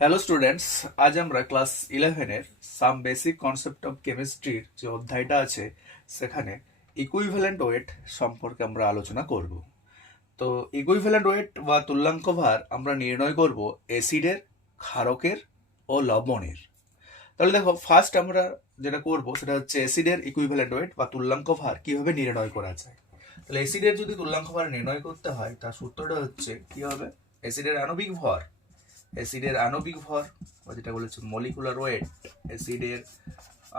Hello students, আজ আমরা class 11-এর সাম বেসিক কনসেপ্ট অফ কেমিস্ট্রির যে অধ্যায়টা আছে সেখানে ইকুইভ্যালেন্ট ওয়েট সম্পর্কে আমরা আলোচনা করব। তো ইকুইভ্যালেন্ট ওয়েট বা তুল্যাঙ্ক ভার আমরা নির্ণয় করব অ্যাসিডের, ক্ষারকের ও লবণের। তাহলে দেখো, ফার্স্ট আমরা যেটা করব সেটা হচ্ছে অ্যাসিডের ইকুইভ্যালেন্ট ওয়েট বা তুল্যাঙ্ক ভার কিভাবে নির্ণয় করা যায়। তাহলে অ্যাসিডের যদি তুল্যাঙ্ক ভার নির্ণয় করতে হয় তার সূত্রটা হচ্ছে কি হবে, অ্যাসিডের আণবিক ভর, অ্যাসিডের আণবিক ভর বা যেটা বলেছে মলিকুলার ওয়েট, অ্যাসিডের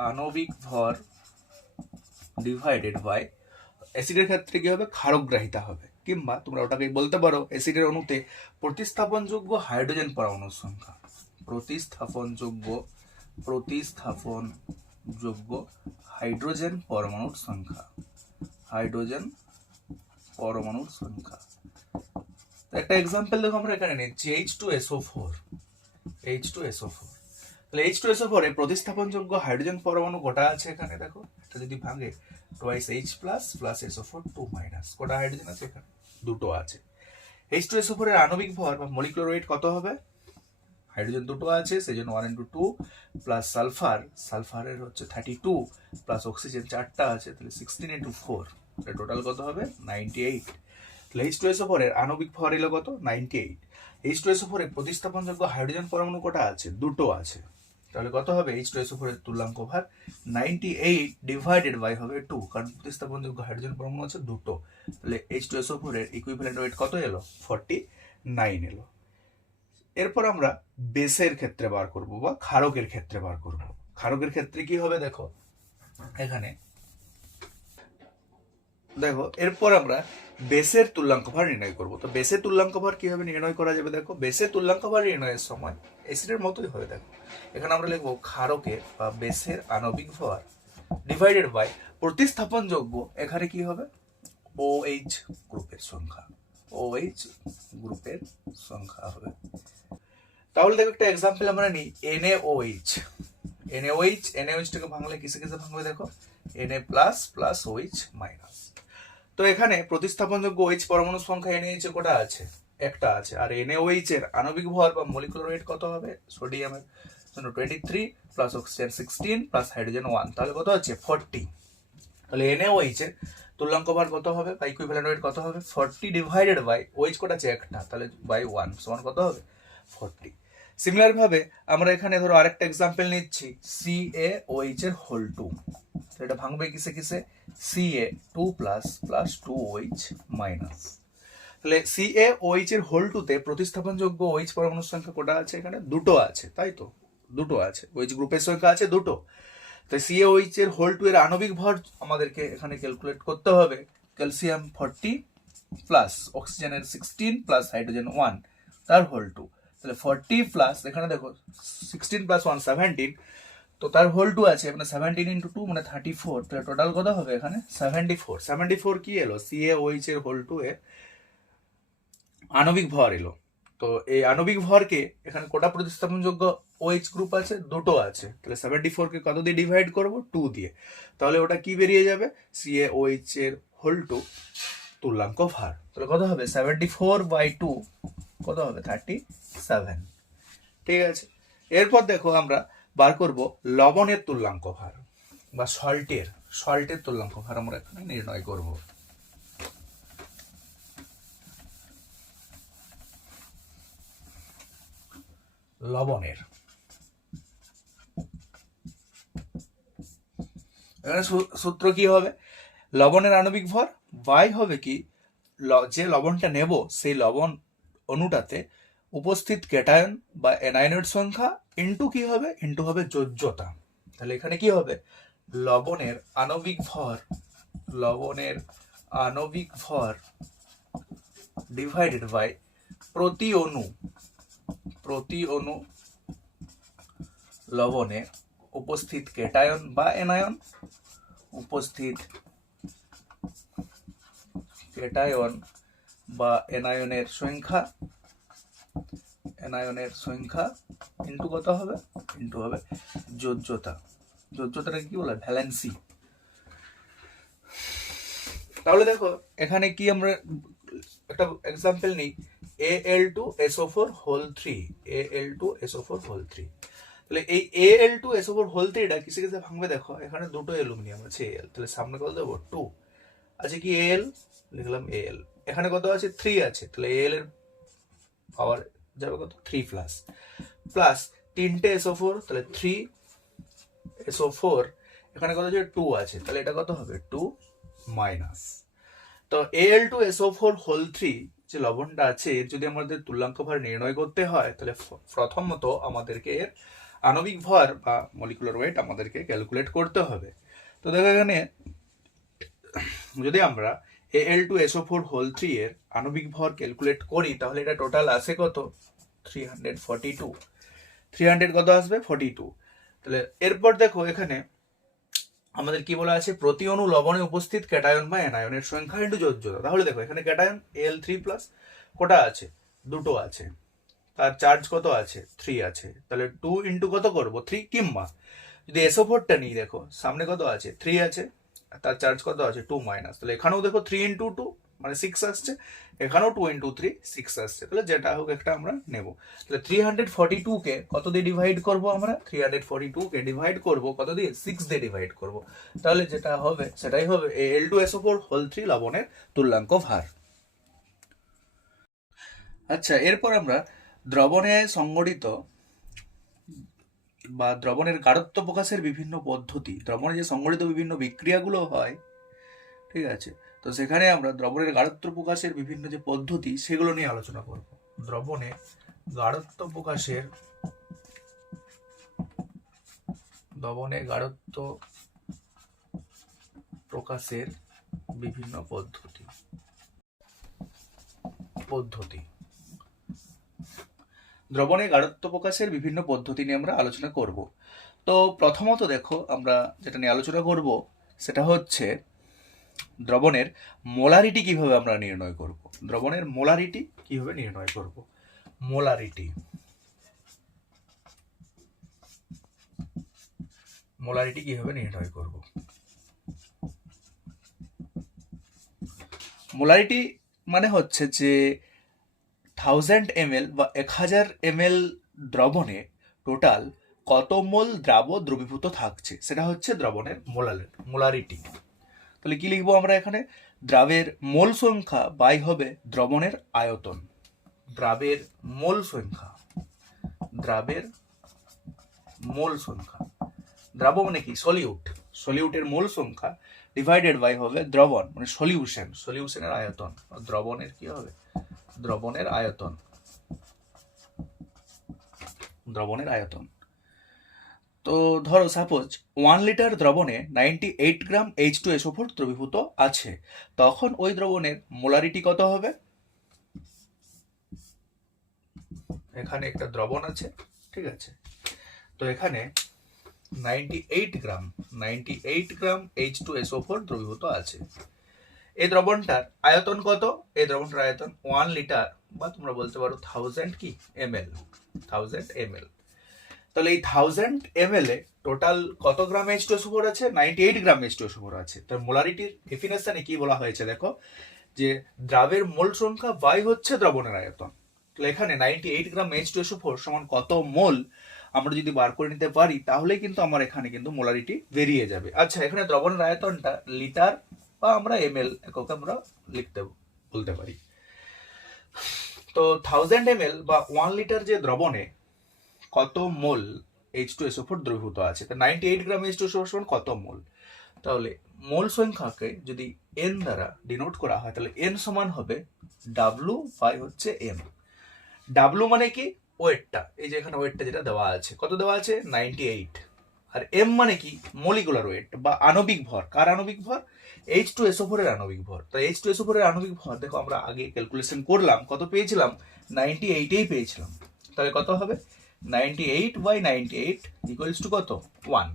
আণবিক ভর ডিভাইডেড বাই অ্যাসিডের ক্ষেত্রে কি হবে, ক্ষারকগ্রাহিতা হবে, কিংবা তোমরা ওটাকে বলতে পারো অ্যাসিডের অণুতে প্রতিস্থাপনযোগ্য হাইড্রোজেন পরমাণুর সংখ্যা। প্রতিস্থাপনযোগ্য হাইড্রোজেন পরমাণুর সংখ্যা। একটা এক্সাম্পল দেখো, আমরা এখানে নিচ্ছি H2SO4। তাহলে H2SO4 এ প্রতিস্থাপনযোগ্য হাইড্রোজেন পরমাণু কটা আছে এখানে দেখো, এটা যদি ভাঙে twice H plus plus SO4 2 minus, কটা হাইড্রোজেন আছে এখানে? দুটো আছে। H2SO4 এর আণবিক ভর বা মলিকুলার ওয়েট কত হবে? হাইড্রোজেন দুটো আছে সেজন্য 1 into 2 প্লাস সালফারের হচ্ছে 32 প্লাস অক্সিজেন চারটা আছে, তাহলে 16 into 4, তাহলে টোটাল কত হবে? 98। তাহলে H2SO4 এর আণবিক ভর এলো কত? 98। H2SO4 এর প্রতিস্থাপনযোগ্য হাইড্রোজেন পরমাণু কটা আছে? দুটো আছে। তাহলে কত হবে? H2SO4 এর তুল্যাঙ্ক ভার 98 ডিভাইডেড বাই হবে 2, কারণ প্রতিস্থাপনযোগ্য হাইড্রোজেন পরমাণু আছে দুটো। তাহলে H2SO4 এর ইকুইভ্যালেন্ট ওয়েট কত এলো? 49 এলো। এরপর আমরা বেসের ক্ষেত্রে বার করব বা ক্ষারকের ক্ষেত্রে বার করব। ক্ষারকের ক্ষেত্রে কি হবে দেখো, এখানে দেখো, এরপর আমরা বেসের তুল্যাঙ্ক ভার নির্ণয় করব। তো বেসের তুল্যাঙ্ক ভার কিভাবে নির্ণয় করা যাবে দেখো, বেসের তুল্যাঙ্ক ভার নির্ণয়ের সময় অ্যাসিডের মতোই হবে। দেখো এখানে আমরা লিখবো ক্ষারকের বা বেসের আণবিক ভর ডিভাইডেড বাই প্রতিস্থাপনযোগ্য, এখানে কি হবে? OH গ্রুপের সংখ্যা। OH গ্রুপের সংখ্যা হবে। তাহলে দেখো একটা এক্সাম্পল আমরা নিই, NaOH। NaOH টাকে ভাঙলে কিসে কিসে ভাঙবে দেখো, Na plus plus OH minus. তো এখানে প্রতিস্থাপনযোগ্য OH পরমাণুর সংখ্যা NaOH এর কটা আছে? একটা আছে। আর NaOH এর আণবিক ভর বা মলিকুলার ওয়েট কত হবে? সোডিয়ামের জন্য 23 প্লাস অক্সিজেন 16 প্লাস হাইড্রোজেন 1, তাহলে কত হচ্ছে? 40। তাহলে NaOH এর তুল্যাঙ্ক ভার কত হবে বা ইকুইভ্যালেন্ট ওয়েট কত হবে? 40 ডিভাইডেড বাই OH কটা আছে? একটা, তাহলে বাই 1 সমান কত হবে? 40। সিমিলার ভাবে আমরা এখানে ধরো আরেকটা এক্সাম্পল নিচ্ছি, CaOH এর হোল 2। তো এটা ভাঙবে কিসে কিসে? Ca 2 plus plus 2OH minus. তাহলে CaOH এর হোল 2 তে প্রতিস্থাপনযোগ্য OH পরমাণুর সংখ্যা কটা আছে এখানে? দুটো আছে, তাই তো? দুটো আছে, OH গ্রুপের সংখ্যা আছে দুটো। তো CaOH এর হোল 2 এর আণবিক ভর আমাদেরকে এখানে ক্যালকুলেট করতে হবে। ক্যালসিয়াম 40 প্লাস অক্সিজেনের 16 প্লাস হাইড্রোজেন 1, তার হোল 2। তাহলে 40 প্লাস এখানে দেখো 16 প্লাস 1 17, তো তার হোল 2 আছে, মানে 17 into 2 মানে 34। তাহলে টোটাল কত হবে এখানে? 74 কি এলো? CaOH এর হোল 2 এর আণবিক ভর এলো। তো এই আণবিক ভরকে এখানে কোটা প্রতিস্থাপনযোগ্য OH গ্রুপ আছে? দুটো আছে। তাহলে 74 কে কত দিয়ে ডিভাইড করব? 2 দিয়ে। তাহলে ওটা কি বেরিয়ে যাবে? CaOH এর হোল 2 তুল্যাঙ্ক ভার। তাহলে কত হবে? 74/2 কত হবে? 37। ঠিক আছে। এরপর দেখো আমরা বার করব লবণের তুল্যাঙ্ক ভার বা সল্টের তুল্যাঙ্ক ভার আমরা এখানে নির্ণয় করব। লবণের এখানে সূত্র কি হবে? লবণের আণবিক ভর বাই হবে কি, যে লবণটা নেব সেই লবণ অণুটাতে উপস্থিত ক্যাটায়ন বা অ্যানায়নের সংখ্যা ইন্টু কি হবে? ইন্টু হবে যোজ্যতা। তাহলে এখানে কি হবে? লবণের আণবিক ভর ডিভাইডেড বাই প্রতি অণু লবণে উপস্থিত ক্যাটায়ন বা অ্যানায়ন, অ্যানায়নের সংখ্যা ইন্টু কত হবে? ইন্টু হবে যোজ্যতা। যোজ্যতাটাকে কি বলে? ভ্যালেন্সি। তাহলে দেখো এখানে কি আমরা একটা এক্সাম্পল নিই, Al2SO4 3, Al2SO4 3। তাহলে এই Al2SO4 3টা কিসে কিসে ভাঙবে দেখো, এখানে দুটো অ্যালুমিনিয়াম আছে Al, তাহলে সামনে কত দেবো 2 আছে, কি Al লিখলাম Al, এখানে কত আছে 3 আছে, তাহলে Al এর পাওয়ার যাবে কত 3 প্লাস প্লাস 3টে SO4, তাহলে 3SO4, এখানে কত আছে 2 আছে, তাহলে এটা কত হবে 2 মাইনাস। তো Al2SO4 যে লবণটা আছে এর যদি আমাদের তুল্যাঙ্ক ভর নির্ণয় করতে হয়, তাহলে প্রথমত আমাদেরকে এর আণবিক ভর বা মলিকুলার ওয়েট আমাদেরকে ক্যালকুলেট করতে হবে। তো দেখো এখানে যদি আমরা Al2SO4 এর আণবিক ভর ক্যালকুলেট করি, তাহলে এটা টোটাল আসে কত 342, 300 কত আসবে 42। তাহলে এরপর দেখো এখানে আমাদের কি বলা আছে, প্রতি অণু লবণে উপস্থিত ক্যাটায়ন বা অ্যানায়নের সংখ্যা ইন্টু যোজ্যতা। তাহলে দেখো এখানে ক্যাটায়ন Al3+, কটা আছে, দুটো আছে, তার চার্জ কত আছে 3 আছে, তাহলে 2 ইন্টু কত করব 3, কিংবা যদি SO4টা নিই, দেখো সামনে কত আছে 3 আছে, তার চার্জ কত আছে 2 মাইনাস, তাহলে এখানেও দেখো 3 ইন্টু 2 মানে 6 আসছে, এখানেও 2 ইন্টু 3 6 আসছে, তাহলে যেটা হোক একটা আমরা নেব। তাহলে 342 কে কত দিয়ে ডিভাইড করব, আমরা 342 কে ডিভাইড করব কত দিয়ে 6 দিয়ে ডিভাইড করব, তাহলে যেটা হবে সেটাই হবে Al2SO4 লবণের তুল্যাঙ্ক ভার। আচ্ছা, এরপর আমরা দ্রবণে সংগঠিত বা দ্রবণের গাঢ়ত্ব প্রকাশের বিভিন্ন পদ্ধতি, দ্রবণে যে সংগঠিত বিভিন্ন বিক্রিয়াগুলো হয়, ঠিক আছে, তো সেখানে আমরা দ্রবণের গাঢ়ত্ব প্রকাশের বিভিন্ন যে পদ্ধতি সেগুলো নিয়ে আলোচনা করব। দ্রবণে গাঢ়ত্ব প্রকাশের বিভিন্ন পদ্ধতি দ্রবণে গাঢ়ত্ব প্রকাশের বিভিন্ন পদ্ধতি নিয়ে আমরা আলোচনা করব। তো প্রথমত দেখো আমরা যেটা নিয়ে আলোচনা করব সেটা হচ্ছে দ্রবণের মোলারিটি কিভাবে আমরা নির্ণয় করব। দ্রবণের মোলারিটি কিভাবে নির্ণয় করব, মোলারিটি কিভাবে নির্ণয় করব। মোলারিটি মানে হচ্ছে যে 1000 ml বা 1000 ml দ্রবণে টোটাল কত মোল দ্রবীভূত থাকছে, সেটা হচ্ছে দ্রবণের মোলারিটি। তাহলে কি লিখবো আমরা এখানে, দ্রাবের মোল সংখ্যা বাই হবে দ্রবণের আয়তন, দ্রাবের মোল সংখ্যা, দ্রাব মানে কি সলিউটের মোল সংখ্যা ডিভাইডেড বাই হবে দ্রবণ মানে সলিউশনের আয়তন, দ্রবণের কি হবে দ্রবণের আয়তন। তো ধরো সাপোজ 1 লিটার দ্রবণে 98 গ্রাম H2SO4 দ্রবীভূত আছে, তখন ওই দ্রবণের মোলারিটি কত হবে, এখানে একটা দ্রবণ আছে, ঠিক আছে, তো এখানে 98 গ্রাম H2SO4 দ্রবীভূত আছে। এই দ্রবণটার আয়তন কত, এই দ্রবণটার আয়তন 1 লিটার বা তোমরা বলতে পারো 1000 কি ml, 1000 ml। তাহলে এই 1000 ml এ টোটাল কত গ্রাম H2SO4 আছে, 98 গ্রাম H2SO4 আছে। তার মোলারিটির ডেফিনেশনে কি বলা হয়েছে দেখো, যে দ্রাবের মোল সংখ্যা বাই হচ্ছে দ্রবণের আয়তন। তাহলে এখানে 98 গ্রাম H2SO4 সমান কত মোল আমরা যদি বার করে নিতে পারি, তাহলে কিন্তু আমার এখানে কিন্তু মোলারিটি বেরিয়ে যাবে। আচ্ছা, এখানে দ্রবণের আয়তনটা লিটার বা আমরা ml এককে আমরা বলতে পারি। তো 1000 ml বা 1 লিটার যে দ্রবণে কত মোল H2SO4 দ্রবীভূত আছে, তো 98 গ্রাম H2SO4 সমান কত মোল, তাহলে মোল সংখ্যাকে যদি n দ্বারা ডিনোট করা হয়, তাহলে n সমান হবে W বাই হচ্ছে m। W মানে কি ওয়েটটা, এই যে এখানে ওয়েটটা যেটা দেওয়া আছে, কত দেওয়া আছে 98, আর m মানে কি মলিকুলার ওয়েট বা আণবিক ভর, কার আণবিক ভর H2SO4 এর আণবিক ভর। তো H2SO4 এর আণবিক ভর দেখো আমরা আগে ক্যালকুলেশন করলাম, কত পেয়েছিলাম 98 পেয়েছিলাম, তাহলে কত হবে 98 বাই 98 ইকুয়ালস টু কত 1।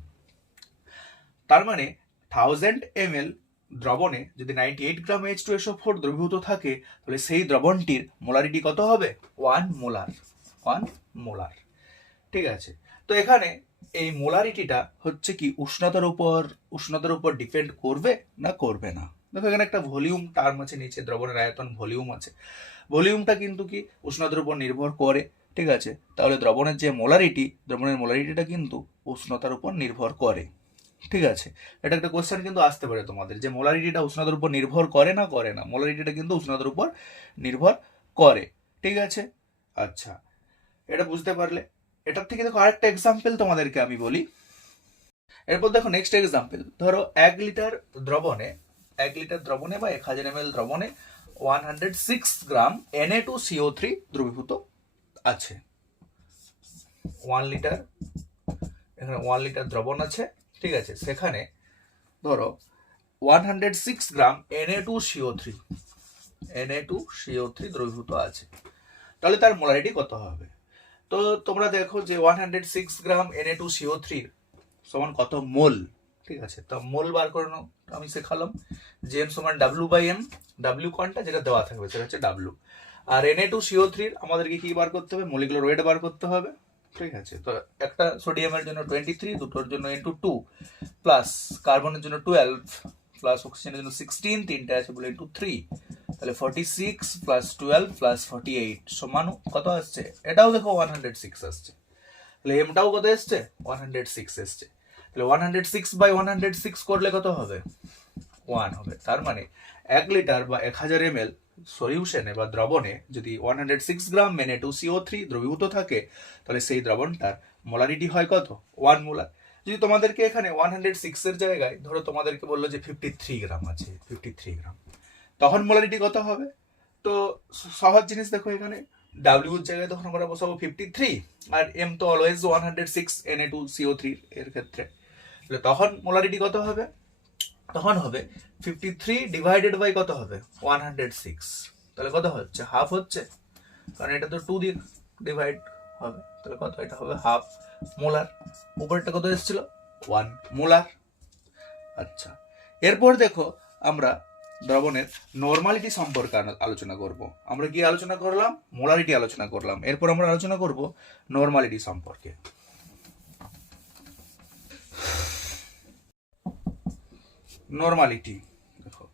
তার মানে 1000 ml দ্রবণে যদি 98 গ্রাম H2SO4 দ্রবীভূত থাকে, তাহলে সেই দ্রবণটির মোলারিটি কত হবে 1 মোলার, ঠিক আছে। তো এখানে এই মোলারিটিটা হচ্ছে কি উষ্ণতার উপর ডিপেন্ড করবে না করবে না, দেখো এখানে একটা ভলিউম টার্ম আছে, নিচে দ্রবণের আয়তন ভলিউম আছে। ভলিউমটা কিন্তু কি উষ্ণতার উপর নির্ভর করে, ঠিক আছে। তাহলে দ্রবণের যে মোলারিটি, দ্রবণের মোলারিটিটা কিন্তু উষ্ণতার উপর নির্ভর করে, ঠিক আছে। এটা একটা কোশ্চেন কিন্তু আসতে পারে তোমাদের, যে মোলারিটিটা উষ্ণতার উপর নির্ভর করে না করে না। মোলারিটিটা কিন্তু উষ্ণতার উপর নির্ভর করে, ঠিক আছে। আচ্ছা, এটা বুঝতে পারলে। এটার থেকে দেখো আরেকটা এক্সাম্পল তোমাদেরকে আমি বলি। এরপর দেখো নেক্সট এক্সাম্পল, ধরো 1 লিটার দ্রবণে বা 1000 ml দ্রবণে 106 গ্রাম Na2CO3 দ্রবীভূত আছে। 1 লিটার, এখানে 1 লিটার দ্রবণ আছে, ঠিক আছে। সেখানে ধরো 106 গ্রাম Na2CO3 দ্রবীভূত আছে। তাহলে তার মোলারিটি কত হবে? তো তোমরা দেখো যে 106 গ্রাম Na2CO3 সমান কত মোল, ঠিক আছে। তো মোল বার করে নাও, আমি শেখালাম যে M সমান W/M। W কোনটা, যেটা দেওয়া থাকবে সেটা হচ্ছে W। আর Na2CO3 আমাদেরকে কি বার করতে হবে? মলিকুলার ওয়েট বার করতে হবে, ঠিক আছে। তো একটা সোডিয়ামের জন্য 23, দুটোর জন্য ইন্টু 2, প্লাস কার্বনের জন্য 12, প্লাস অক্সিজেনের জন্য 16, তিনটা আছে বলে ইন্টু 3, তাহলে 46 প্লাস 12 প্লাস 48 সমান কত আসছে? এটাও দেখো 106 আসছে। তাহলে এমটাও কত এসছে? 106 এসছে। তাহলে 106/106 করলে কত হবে? 1 হবে। তার মানে 1 লিটার বা 1000 ml সলিউশনে বা দ্রবণে যদি 106 গ্রাম Na2CO3 দ্রবীভূত থাকে, তাহলে সেই দ্রবণটার মোলারিটি হয় কত? 1 মোলার। যদি তোমাদেরকে এখানে 106 এর জায়গায় ধরো তোমাদেরকে বললো যে 53 গ্রাম আছে, 53 গ্রাম, তখন মোলারিটি কত হবে? তো সহজ জিনিস দেখো, এখানে ডাব্লিউর জায়গায় তখন আমরা বসাবো 53, আর এম তো অলওয়েজ 106 Na2CO3 এর ক্ষেত্রে। তাহলে তখন মোলারিটি কত হবে? তখন হবে 53 ডিভাইডেড বাই কত হবে? 106। তাহলে কত হচ্ছে? হাফ হচ্ছে, কারণ এটা তো 2 দিয়ে ডিভাইড হবে। তাহলে কত? এটা হবে হাফ মোলার। উপরটা কত এসেছিল? 1 মোলার। আচ্ছা, এরপর দেখো আমরা দ্রবণের নরমালিটি সম্পর্কে আলোচনা করব। আমরা কি আলোচনা করলাম? মোলারিটি আলোচনা করলাম। এরপর আমরা আলোচনা করব নরমালিটি সম্পর্কে। নরমালিটি দেখো,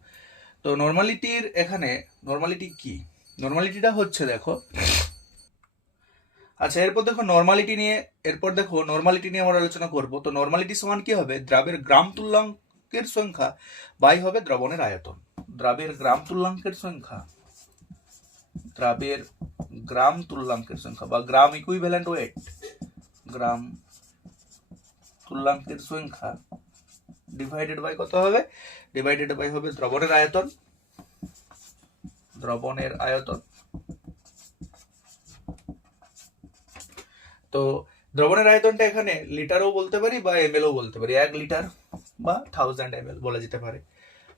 তো নরমালিটির এখানে নরমালিটি কি? নরমালিটিটা হচ্ছে দেখো, আচ্ছা এরপর দেখো নরমালিটি নিয়ে আমরা আলোচনা করব। তো নরমালিটি সমান কি হবে? দ্রাবের গ্রাম তুল্যাঙ্কের সংখ্যা বাই হবে দ্রবণের আয়তন। দ্রাবের গ্রাম তুল্যাঙ্কের সংখ্যা বা গ্রাম ইকুইভ্যালেন্ট ওয়েট, গ্রাম তুল্যাঙ্কের সংখ্যা ডিভাইডেড বাই কত হবে? ডিভাইডেড বাই হবে দ্রবণের আয়তন। তো দ্রবণের আয়তনটা এখানে লিটারও বলতে পারি বা এমএলও বলতে পারি। 1 লিটার বা 1000 ml বলা যেতে পারে,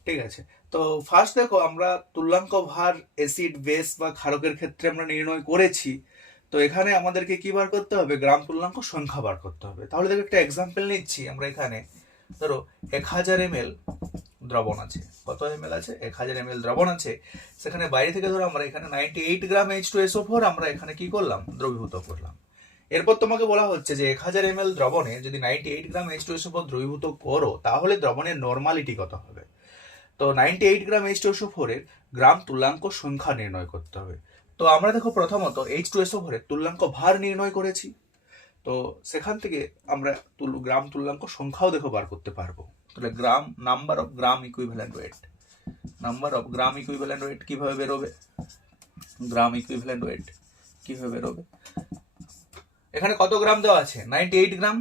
ঠিক আছে। তো ফার্স্ট দেখো, আমরা তুল্যাঙ্ক ভার অ্যাসিড, বেস বা ক্ষারকের ক্ষেত্রে আমরা নির্ণয় করেছি। তো এখানে আমাদেরকে কি বার করতে হবে? গ্রাম তুল্যাঙ্ক সংখ্যা বার করতে হবে। তাহলে দেখো একটা এক্সাম্পল নিচ্ছি আমরা। এখানে ধরো 1000 ml দ্রবণ আছে। কত ml আছে? 1000 ml দ্রবণ আছে। সেখানে বাইরে থেকে ধরো আমরা এখানে 98 গ্রাম H2SO4 আমরা এখানে কি করলাম? দ্রবীভূত করলাম। এরপর তোমাকে বলা হচ্ছে যে 1000 ml দ্রবণে যদি 98 গ্রাম H2SO4 দ্রবীভূত করো, তাহলে দ্রবণের নরমালিটি কত হবে? তো 98 গ্রাম H2SO4 এর গ্রাম তুল্যাঙ্ক সংখ্যা নির্ণয় করতে হবে। তো আমরা দেখো প্রথমত H2SO4 এর তুল্যাঙ্ক ভার নির্ণয় করেছি। তো সেখান থেকে আমরা গ্রাম তুল্যাঙ্ক সংখ্যাও দেখো বার করতে পারবো। তাহলে number of gram equivalent wait কিভাবে বেরোবে? এখানে কত গ্রাম দেওয়া আছে? 98 গ্রাম।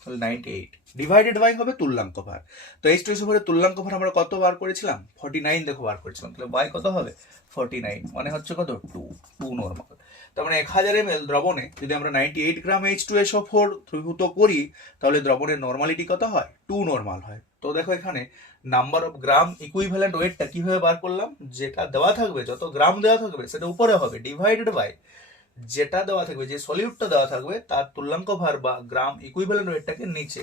তাহলে 98 ডিভাইডেড বাই হবে তুল্যাঙ্ক ভার। তো H2SO4 এর তুল্যাঙ্ক ভার আমরা কত বার করেছিলাম? 49 দেখো বার করেছিলাম। তাহলে বাই কত হবে? 49, মানে হচ্ছে কত? 2 নরমাল। তার মানে 1000 ml দ্রবণে যদি আমরা 98 গ্রাম H2SO4 দ্রবীভূত করি, তাহলে দ্রবণের নরমালিটি কত হয়? 2 নরমাল হয়। তো দেখো এখানে নাম্বার অফ গ্রাম ইকুইভ্যালেন্ট ওয়েটটা কিভাবে বার করলাম? যেটা দেওয়া থাকবে, যত গ্রাম দেওয়া থাকবে সেটা উপরে হবে, ডিভাইডেড বাই যেটা দেওয়া থাকবে, যে সলিউটটা দেওয়া থাকবে তার তুল্যাঙ্ক ভার বা গ্রাম ইকুইভ্যালেন্ট ওয়েটটাকে নিচে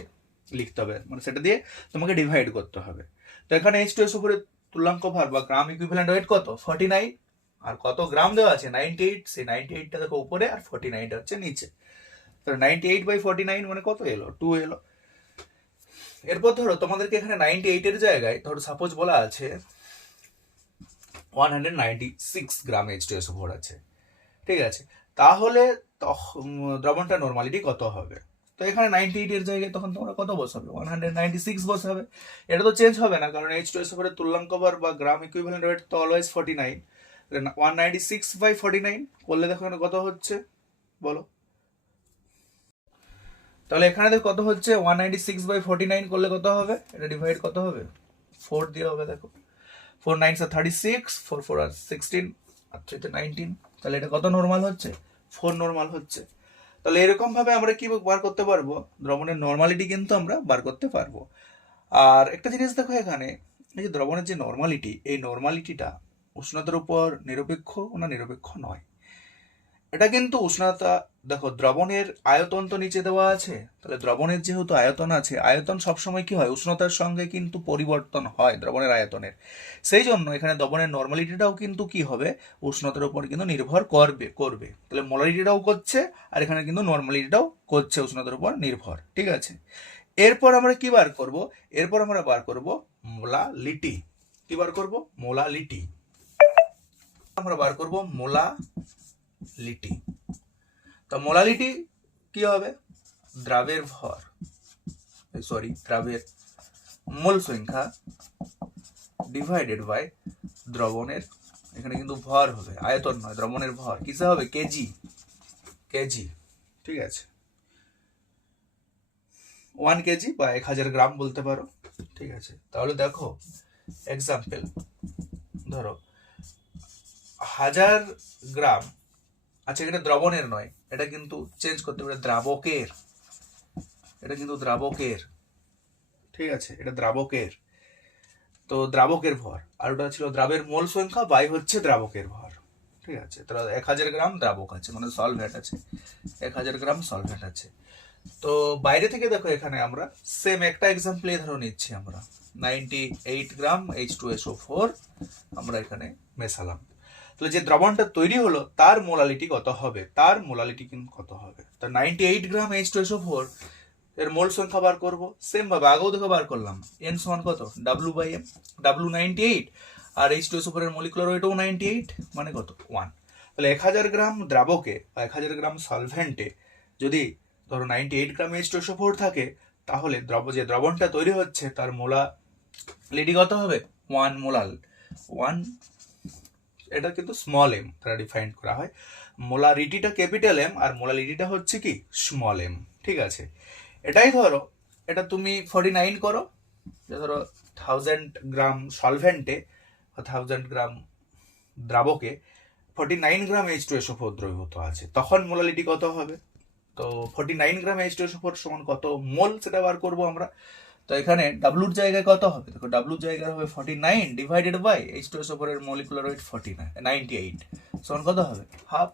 লিখতে হবে, মানে সেটা দিয়ে তোমাকে ডিভাইড করতে হবে। তো এখানে H2SO4 এর তুল্যাঙ্ক ভার বা গ্রাম ইকুইভ্যালেন্ট ওয়েট কত? 49। আর কত গ্রাম দেওয়া আছে? 98। সেই 98টা দেখো উপরে আর 49টা হচ্ছে নিচে। তো 98/49 মানে কত এলো? 2 এলো। এরপর ধরো তোমাদেরকে এখানে 98 এর জায়গায় ধরো সাপোজ বলা আছে 196 গ্রাম H2SO4 আছে, ঠিক আছে, তাহলে দ্রবণটা নর্মালিটি কত হবে? তো এখানে 98 এর জায়গায় তখন তোমরা কত বসাবে? 196 বসাবে। এটা তো চেঞ্জ হবে না, কারণ H2SO4 এর তুল্যাঙ্ক বার বা গ্রাম ইকুইভ্যালেন্ট ওয়েট তো অলওয়েজ 49। 196/49 করলে দেখো এখানে কত হচ্ছে বলো। তাহলে এখানে দেখো কত হচ্ছে, 196/49 করলে কত হবে? এটা ডিভাইড কত হবে? 4 দিয়ে হবে। দেখো 4 9 36, 4 4 আর 16, আর 3 তে 19। তাহলে এটা কত নরমাল হচ্ছে? 4 নরমাল হচ্ছে। তাহলে এরকম ভাবে আমরা কি বার করতে পারবো? দ্রবণের নর্মালিটি কিন্তু আমরা বার করতে পারবো। আর একটা জিনিস দেখো এখানে, এই যে দ্রবণের যে নর্মালিটি, এই নর্মালিটিটা উষ্ণতার উপর নিরপেক্ষ না নিরপেক্ষ নয়। এটা কিন্তু উষ্ণতা, দেখো দ্রবণের আয়তন তো নিচে দেওয়া আছে, তাহলে দ্রবণের যেহেতু আয়তন আছে, আয়তন সবসময় কি হয়? উষ্ণতার সঙ্গে কিন্তু পরিবর্তন হয় দ্রবণের আয়তনের। সেই জন্য এখানে দ্রবণের নর্মালিটিটাও কিন্তু কি হবে? উষ্ণতার উপর কিন্তু নির্ভর করবে। তাহলে মোলারিটিটাও করছে, আর এখানে কিন্তু নর্মালিটিটাও করছে উষ্ণতার উপর নির্ভর, ঠিক আছে। এরপর আমরা কি বার করব? এরপর আমরা বার করব মোলালিটি। কি বার করব? মোলালিটি। আমরা বার করব মোলালিটি। তো মোলালিটি কি হবে? দ্রাবের ভর, দ্রাবের মোল সংখ্যা ডিভাইডেড বাই দ্রবণের, এখানে কিন্তু ভর হবে, আয়তন নয়, দ্রবণের ভর কিসে হবে? কেজি, ঠিক আছে। 1 কেজি বা 1000 গ্রাম বলতে পারো, ঠিক আছে। তাহলে দেখো এক্সাম্পল, ধরো 1000 গ্রাম, আচ্ছা এটা দ্রবণের নয়, এটা কিন্তু চেঞ্জ করতে পারে দ্রাবকের, এটা কিন্তু দ্রাবকের, ঠিক আছে, এটা দ্রাবকের। তো দ্রাবকের ভর, আর ওটা ছিল দ্রাবের মোল সংখ্যা বাই হচ্ছে দ্রাবকের ভর, ঠিক আছে। তাহলে 1000 গ্রাম দ্রাবক আছে, মানে সলভেন্ট আছে, 1000 গ্রাম সলভেন্ট আছে। তো বাইরে থেকে দেখো এখানে আমরা সেম একটা এক্সাম্পল ধরো নিচ্ছি আমরা, 98 গ্রাম H2SO4 আমরা এখানে মেশালাম। তাহলে যে দ্রবণটা তৈরি হলো তার মোলালিটি কত হবে? তার মোলালিটি কিন্তু কত হবে? তো 98 গ্রাম H2SO4 এর মোল সংখ্যা বার করবো সেম ভাবে, আগেও দেখো বার করলাম। n সমান কত? W/m, W 98, আর H2SO4 এর মলিকুলার ওয়েটও 98, মানে কত? 1। তাহলে 1000 গ্রাম দ্রাবকে বা 1000 গ্রাম সলভেন্টে যদি ধরো 98 গ্রাম H2SO4 থাকে, তাহলে যে দ্রবণটা তৈরি হচ্ছে তার মোলালিটি কত হবে? 1 মোলাল। 1, এটা কিন্তু স্মল এম দ্বারা ডিফাইন করা হয়। মোলারিটিটা ক্যাপিটাল এম আর মোলালিটিটা হচ্ছে কি স্মল এম, ঠিক আছে। এটাই ধরো, এটা তুমি 49 করো, ধরো 1000 গ্রাম সলভেন্টে বা 1000 গ্রাম দ্রাবকে 49 গ্রাম H2SO4 দ্রবীভূত আছে, তখন মোলালিটি কত হবে? তো 49 গ্রাম H2SO4 সমান কত মোল, সেটা বার করবো আমরা। তো এখানে ডাব্লুর জায়গায় কত হবে? দেখো ডাব্লুর জায়গায় হবে 49 ডিভাইডেড বাই H2SO4 এর মলিকুলার ওয়েট 98 সমান কত হবে? হাফ,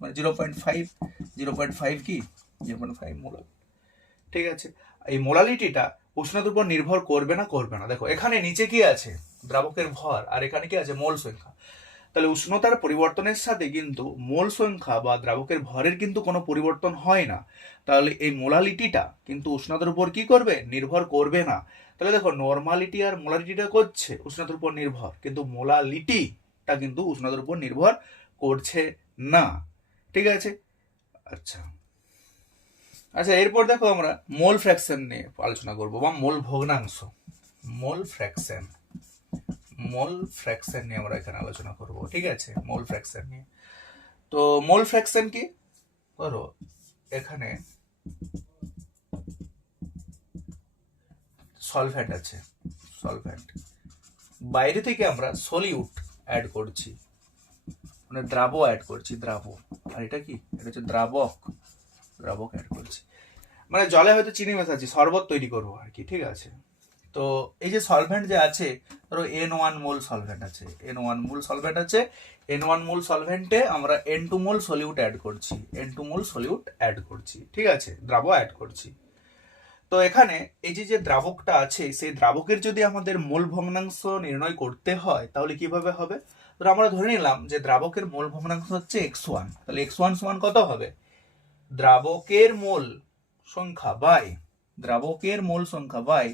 মানে 0.5, 0.5 কি 0.5 মোলাল, ঠিক আছে। এই মোলালিটিটা উষ্ণতার উপর নির্ভর করবে না। দেখো এখানে নিচে কি আছে? দ্রাবকের ভর, আর এখানে কি আছে? মোল সংখ্যা। তাহলে উষ্ণতার পরিবর্তনের সাথে কিন্তু মোল সংখ্যা বা দ্রাবকের ভরের কিন্তু কোনো পরিবর্তন হয় না। তাহলে এই মোলালিটিটা কিন্তু উষ্ণতার উপর কি করবে? নির্ভর করবে না। তাহলে দেখো নর্মালিটি আর মোলালিটিটা করছে উষ্ণতার উপর নির্ভর, কিন্তু মোলালিটিটা কিন্তু উষ্ণতার উপর নির্ভর করছে না, ঠিক আছে। আচ্ছা, এরপর দেখো আমরা মোল ফ্র্যাকশন নিয়ে আলোচনা করব, বা মোল ভগ্নাংশ। মোল ফ্র্যাকশন নিয়ে আমরা এখানে আলোচনা করব, ঠিক আছে। মোল ফ্র্যাকশন নিয়ে, তো মোল ফ্র্যাকশন কি? ধরো এখানে সলভেন্ট আছে, বাইরে থেকে আমরা সলিউট অ্যাড করছি, মানে দ্রাব অ্যাড করছি, আর এটা কি? এটা হচ্ছে দ্রাবক অ্যাড করছি, মানে জলে হয়তো চিনি মেশাচ্ছি, শরবত তৈরি করবো আর কি, ঠিক আছে। তো এই যে সলভেন্ট যে আছে, ধরো N1 মোল সলভেন্ট আছে, N1 মোল সলভেন্টে আমরা N2 মোল সলিউট অ্যাড করছি, ঠিক আছে, দ্রাব অ্যাড করছি। তো এখানে এই যে দ্রাবকটা আছে, সেই দ্রাবকের যদি আমাদের মোল ভগ্নাংশ নির্ণয় করতে হয়, তাহলে কিভাবে হবে? ধরো আমরা ধরে নিলাম যে দ্রাবকের মোল ভগ্নাংশ হচ্ছে x1, তাহলে x1 সমান কত হবে? দ্রাবকের মোল সংখ্যা বাই দ্রাবকের মোল সংখ্যা বাই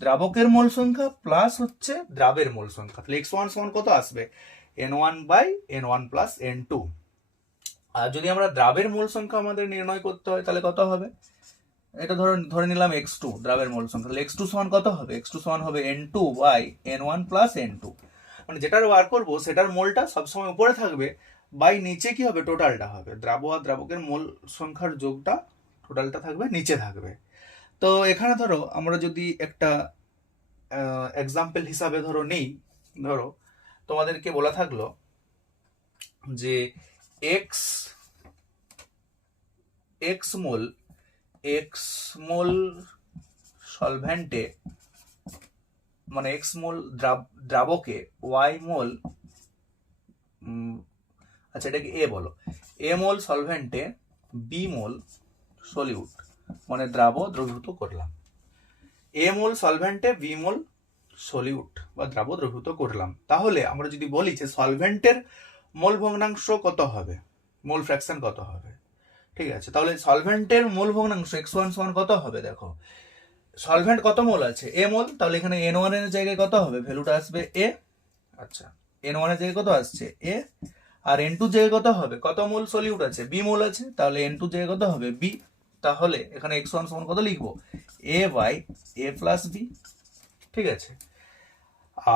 দ্রাবকের মোল সংখ্যা প্লাস হচ্ছে দ্রাবের মোল সংখ্যা। তাহলে x1 সমান কত আসবে, n1 by n1 plus n2। আর যদি আমরা দ্রাবের মোল সংখ্যা আমাদের নির্ণয় করতে হয় তাহলে কত হবে, এটা ধরে নিলাম x2 দ্রাবের মোল সংখ্যা, তাহলে x2 সমান কত হবে, x2 সমান হবে n2 by n1 plus n2। মানে যেটার বার করবো সেটার মোলটা সবসময় উপরে থাকবে, বাই নিচে কি হবে, টোটালটা হবে, দ্রাব আর দ্রাবকের মোল সংখ্যার যোগটা টোটালটা থাকবে নিচে থাকবে। তো এখানে ধরো আমরা যদি একটা এক্সাম্পল হিসাবে ধরো নেই, ধরো তোমাদেরকে বলা থাকলো যে এক্স মোল সলভেন্টে, মানে এক্স মোল দ্রাবকে, ওয়াই মোল, আচ্ছা এটাকে এ বলো, এ মোল সলভেন্টে, বি মোল সলিউট, মানে দ্রবীভূত করলাম। এ মোল সলভেন্টে, বি মোল সলিউট বা দ্রবীভূত করলাম। তাহলে আমরা যদি বলি যে সলভেন্টের মোল ভগ্নাংশ কত হবে, মোল ফ্র্যাকশন কত হবে, ঠিক আছে, তাহলে সলভেন্টের মোল ভগ্নাংশ x1 সমান কত হবে, দেখো সলভেন্ট কত মোল আছে, এ মোল, তাহলে এখানে n1 এর জায়গায় কত হবে, ভ্যালুটা আসবে এ। আচ্ছা n1 এর জায়গায় কত আসছে এ, আর n2 জায়গায় কত হবে, কত মোল সলিউট আছে, বি মোল আছে, তাহলে n2 জায়গায় কত হবে বি। তাহলে এখানে x1 সমান কত লিখবো, a by a plus B, ঠিক আছে।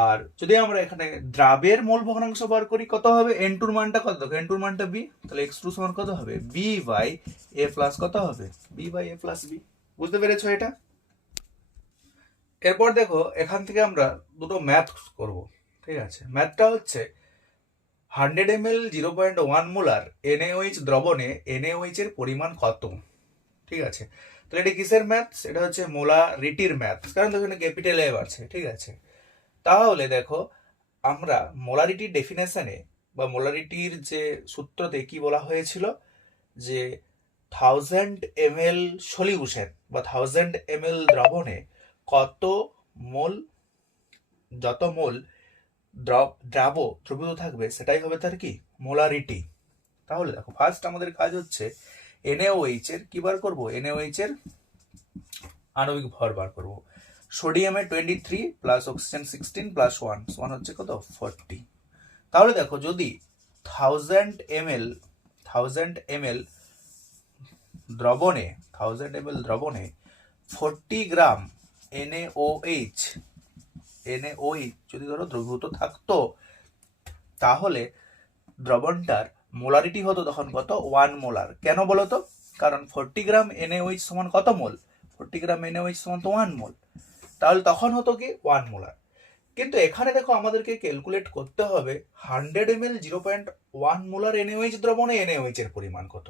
আর যদি আমরা এখানে দ্রাবের মোল ভগ্নাংশ বার করি কত হবে, n2 এর মানটা কত, দেখো n2 এর মানটা b, তাহলে x2 সমান কত হবে, b বাই a প্লাস কত হবে, b by a plus b। বুঝতে পেরেছো এটা? এরপর দেখো এখান থেকে আমরা দুটো ম্যাথ করব, ঠিক আছে। ম্যাথটা হচ্ছে 100 ml 0.1 মোলার NaOH দ্রবণে NaOH এর পরিমাণ কত, ঠিক আছে। তাহলে এটা কিসের ম্যাথ, এটা হচ্ছে মোলারিটির ম্যাথ, কারণ দেখো এখানে ক্যাপিটাল এ আছে, ঠিক আছে। তাহলে দেখো আমরা মোলারিটির ডেফিনেশনে বা মোলারিটির যে সূত্রতে কি বলা হয়েছিল, যে 1000 ml সলিউশন বা 1000 ml দ্রবণে কত মোল, যত মোল দ্রবীভূত থাকবে সেটাই হবে তার কি, মোলারিটি। তাহলে দেখো ফার্স্ট আমাদের কাজ হচ্ছে NaOH এর কি বার করবো, NaOH এর আণবিক ভর বার করবো। সোডিয়ামের 23 প্লাস অক্সিজেন 16 প্লাস 1 সমান হচ্ছে কত, 40। তাহলে দেখো যদি 1000 ml দ্রবণে 40 গ্রাম NaOH যদি ধরো দ্রবীভূত থাকতো, তাহলে দ্রবণটার মোলারিটি হতো তখন কত, 1 মোলার। কেন বলো তো, কারণ 40 গ্রাম NaOH সমান কত মোল, 40 গ্রাম NaOH সমান তো 1 মোল, তাহলে তখন হতো কি 1 মোলার। কিন্তু এখানে দেখো আমাদেরকে ক্যালকুলেট করতে হবে 100 ml 0.1 মোলার NaOH দ্রবণে NaOH এর পরিমাণ কত।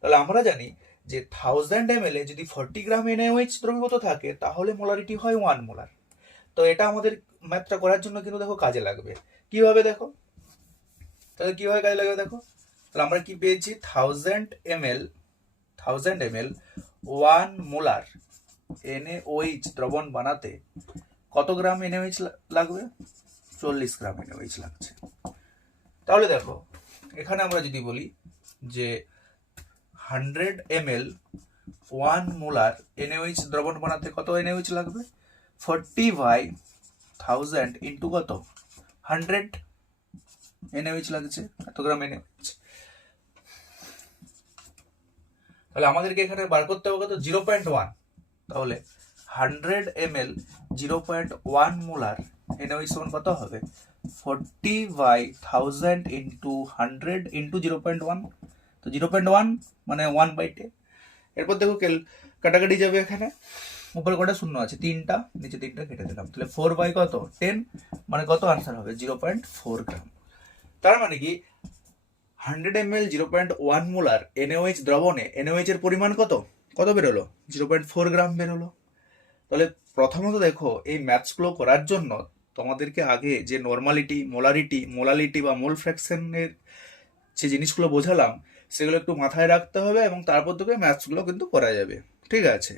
তাহলে আমরা জানি যে 1000 ml এ যদি 40 গ্রাম NaOH দ্রবীভূত থাকে তাহলে মোলারিটি হয় 1 মোলার। তো এটা আমাদের ম্যাথটা করার জন্য কিন্তু দেখো কাজে লাগবে। কিভাবে দেখো, তাহলে কিভাবে কাজে লাগবে দেখো, তাহলে আমরা কি পেয়েছি, 1000 ml 1 মোলার NaOH দ্রবণ বানাতে কত গ্রাম NaOH লাগবে, 40 গ্রাম NaOH লাগছে। তাহলে দেখো এখানে আমরা যদি বলি যে 100 ml 1 মোলার NaOH দ্রবণ বানাতে কত NaOH লাগবে, 40 বাই 1000 ইন্টু কত, 100 NaOH লাগছে, এত গ্রাম NaOH। তাহলে আমাদেরকে এখানে বার করতে হবে কত, 0.1। তাহলে 100 ml 0.1 মোলার NaOH সমান কত হবে, 40 বাই 1000 ইন্টু 100 ইন্টু 0.1, তো 0.1 মানে 1/10। এরপর দেখো কাটাকাটি যাবে, এখানে উপরে কটা শূন্য আছে, 3টা, নিচে 3টা কেটে দিলাম, তাহলে 4 বাই কত 10, মানে কত আনসার হবে 0.4 গ্রাম। তার মানে কি 100 ml 0.1 মোলার NaOH দ্রবণে NaOH এর পরিমাণ কত বেরোলো, 0.4 গ্রাম বেরোলো। তাহলে প্রথমত দেখো এই ম্যাথসগুলো করার জন্য তোমাদেরকে আগে যে নর্মালিটি, মোলারিটি বা মোল ফ্র্যাকশনের যে জিনিসগুলো বোঝালাম সেগুলো একটু মাথায় রাখতে হবে, এবং তারপর থেকে ম্যাথসগুলো কিন্তু করা যাবে, ঠিক আছে।